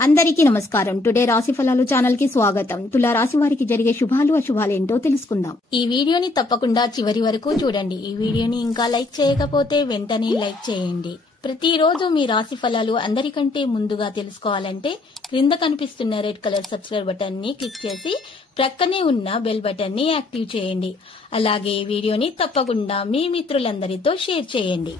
అందరికీ నమస్కారం. టుడే రాశి ఫలాలు ఛానల్ కి స్వాగతం. తులా రాశి వారికి జరిగే శుభాలు అశుభాలు ఏంటో తెలుసుకుందాం. ఈ వీడియోని తప్పకుండా చివరి వరకు చూడండి. ఈ వీడియోని ఇంకా లైక్ చేయకపోతే వెంటనే లైక్ చేయండి. ప్రతిరోజు మీ రాశి ఫలాలు అందరికంటే ముందుగా తెలుసుకోవాలంటే క్రింద కనిపిస్తున్న రెడ్ కలర్ సబ్స్క్రైబ్ బటన్ ని క్లిక్ చేసి ప్రక్కనే ఉన్న బెల్ బటన్ ని యాక్టివ్ చేయండి. అలాగే వీడియోని తప్పకుండా మీ మిత్రులందరితో షేర్ చేయండి.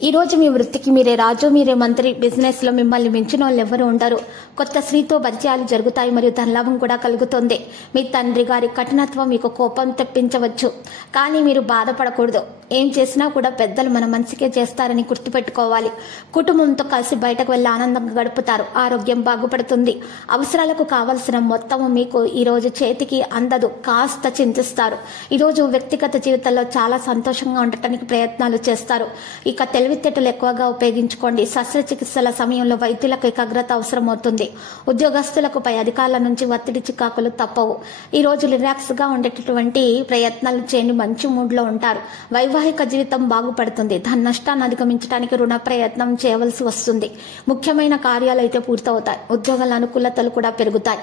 ఈ రోజు మీ వృత్తికి మీరే రాజు, మీరే మంత్రి. బిజినెస్ లో మిమ్మల్ని మించిన వాళ్ళు ఎవరు ఉండరు. కొత్త స్త్రీతో పరిచయాలు జరుగుతాయి మరియు ధనలాభం కూడా కలుగుతుంది. మీ తండ్రి గారి కఠినత్వం మీకు కోపం తెప్పించవచ్చు, కానీ మీరు బాధపడకూడదు. ఏం చేసినా కూడా పెద్దలు మన మనసుకే చేస్తారని గుర్తుపెట్టుకోవాలి. కుటుంబంతో కలిసి బయటకు వెళ్లి ఆనందంగా గడుపుతారు. ఆరోగ్యం బాగుపడుతుంది. అవసరాలకు కావలసిన మొత్తం మీకు ఈ రోజు చేతికి అందదు, కాస్త చింతిస్తారు. ఈ రోజు వ్యక్తిగత జీవితంలో చాలా సంతోషంగా ఉండటానికి ప్రయత్నాలు చేస్తారు. ఇక తెలివితేటలు ఎక్కువగా ఉపయోగించుకోండి. శస్త్రచికిత్సల సమయంలో వైద్యులకు ఏకాగ్రత అవసరం అవుతుంది. ఉద్యోగస్తులకు పై అధికారుల నుంచి ఒత్తిడి చికాకులు తప్పవు. ఈ రోజు రిలాక్స్ గా ఉండేటటువంటి ప్రయత్నాలు చేయండి. మంచి మూడ్ లో ఉంటారు. వైవాహిక జీవితం బాగుపడుతుంది. ధన నష్టాన్ని అధిగమించడానికి రుణ ప్రయత్నం చేయవలసి వస్తుంది. ముఖ్యమైన కార్యాలు అయితే పూర్తవుతాయి. ఉద్యోగాల అనుకూలతలు కూడా పెరుగుతాయి.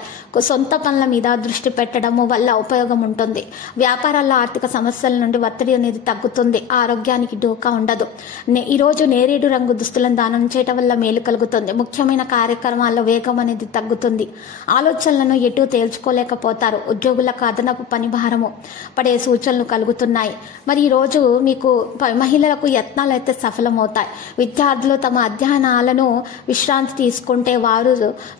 సొంత పనుల మీద దృష్టి పెట్టడం వల్ల ఉపయోగం ఉంటుంది. వ్యాపారాల్లో ఆర్థిక సమస్యల నుండి ఒత్తిడి అనేది తగ్గుతుంది. ఆరోగ్యానికి డోకా ఉండదు. ఈ రోజు నేరేడు రంగు దుస్తులను దానం చేయటం వల్ల మేలు కలుగుతుంది. ముఖ్యమైన కార్యక్రమాల్లో వేగం అనేది తగ్గుతుంది. ఆలోచనలను ఎటు తేల్చుకోలేకపోతారు. ఉద్యోగులకు అదనపు పని భారము పడే సూచనలు కలుగుతున్నాయి. మరి ఈ రోజు మీకు మహిళలకు యత్నాలు అయితే సఫలమవుతాయి. విద్యార్థులు తమ అధ్యయనాలను విశ్రాంతి తీసుకుంటే వారు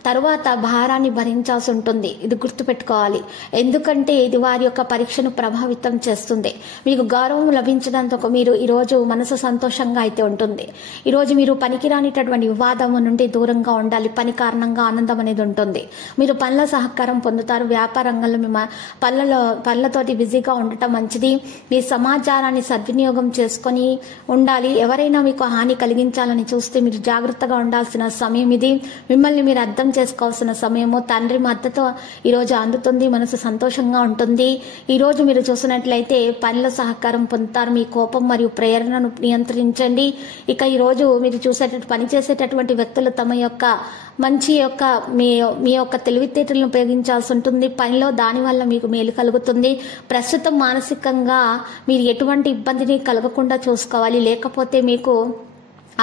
తరువాత భారాన్ని భరించాల్సి ఉంటుంది. ఇది గుర్తుపెట్టుకోవాలి. ఎందుకంటే ఇది వారి యొక్క పరీక్షను ప్రభావితం చేస్తుంది. మీకు గౌరవం లభించడంతో మీరు ఈ రోజు మనసు సంతోషంగా అయితే ఉంటుంది. ఈ రోజు మీరు పనికిరానిటటువంటి వివాదం నుండి దూరంగా ఉండాలి. పని కారణంగా ఆనందం అనేది ఉంటుంది. మీరు పనుల సహకారం పొందుతారు. వ్యాపార రంగంలో మీ పనులతోటి బిజీగా ఉండటం మంచిది. మీ సమాచారాన్ని సద్వినియోగం చేసుకొని ఉండాలి. ఎవరైనా మీకు హాని కలిగించాలని చూస్తే మీరు జాగ్రత్తగా ఉండాల్సిన సమయం ఇది. మిమ్మల్ని మీరు అర్థం చేసుకోవాల్సిన సమయము. తండ్రి మద్దతు ఈ రోజు అందుతుంది. మనసు సంతోషంగా ఉంటుంది. ఈ రోజు మీరు చూసినట్లయితే పనుల సహకారం పొందుతారు. మీ కోపం మరియు ప్రేరణను నియంత్రించండి. ఇక ఈ రోజు మీరు పనిచేసేటటువంటి వ్యక్తులు తమ యొక్క మంచి యొక్క మీ యొక్క తెలివితేటలను ఉపయోగించాల్సి ఉంటుంది పనిలో. దానివల్ల మీకు మేలు కలుగుతుంది. ప్రస్తుతం మానసికంగా మీరు ఎటువంటి ఇబ్బందిని కలగకుండా చూసుకోవాలి. లేకపోతే మీకు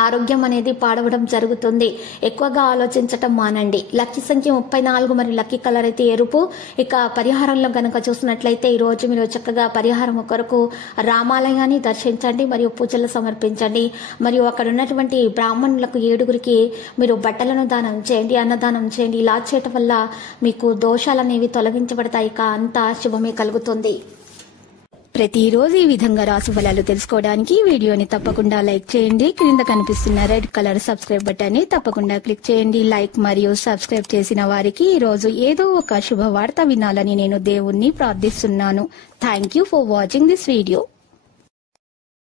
ఆరోగ్యం అనేది పాడవడం జరుగుతుంది. ఎక్కువగా ఆలోచించటం మానండి. లక్కీ సంఖ్య 34 మరియు లక్కీ కలర్ అయితే ఎరుపు. ఇక పరిహారంలో గనక చూసినట్లయితే ఈ రోజు మీరు చక్కగా పరిహారం కొరకు రామాలయాన్ని దర్శించండి మరియు పూజలు సమర్పించండి. మరియు అక్కడ ఉన్నటువంటి బ్రాహ్మణులకు 7గురికి మీరు బట్టలను దానం చేయండి, అన్నదానం చేయండి. ఇలా చేయటం వల్ల మీకు దోషాలు అనేవి తొలగించబడతాయి. ఇక అంతా శుభమే కలుగుతుంది. ప్రతిరోజు ఈ విధంగా రాశి ఫలాలు తెలుసుకోవడానికి వీడియోని తప్పకుండా లైక్ చేయండి. క్రింద కనిపిస్తున్న రెడ్ కలర్ సబ్స్క్రైబ్ బటన్ ని తప్పకుండా క్లిక్ చేయండి. లైక్ మరియు సబ్స్క్రైబ్ చేసిన వారికి ఈ రోజు ఏదో ఒక శుభవార్త వినాలని నేను దేవుణ్ణి ప్రార్థిస్తున్నాను. Thank you for watching this video.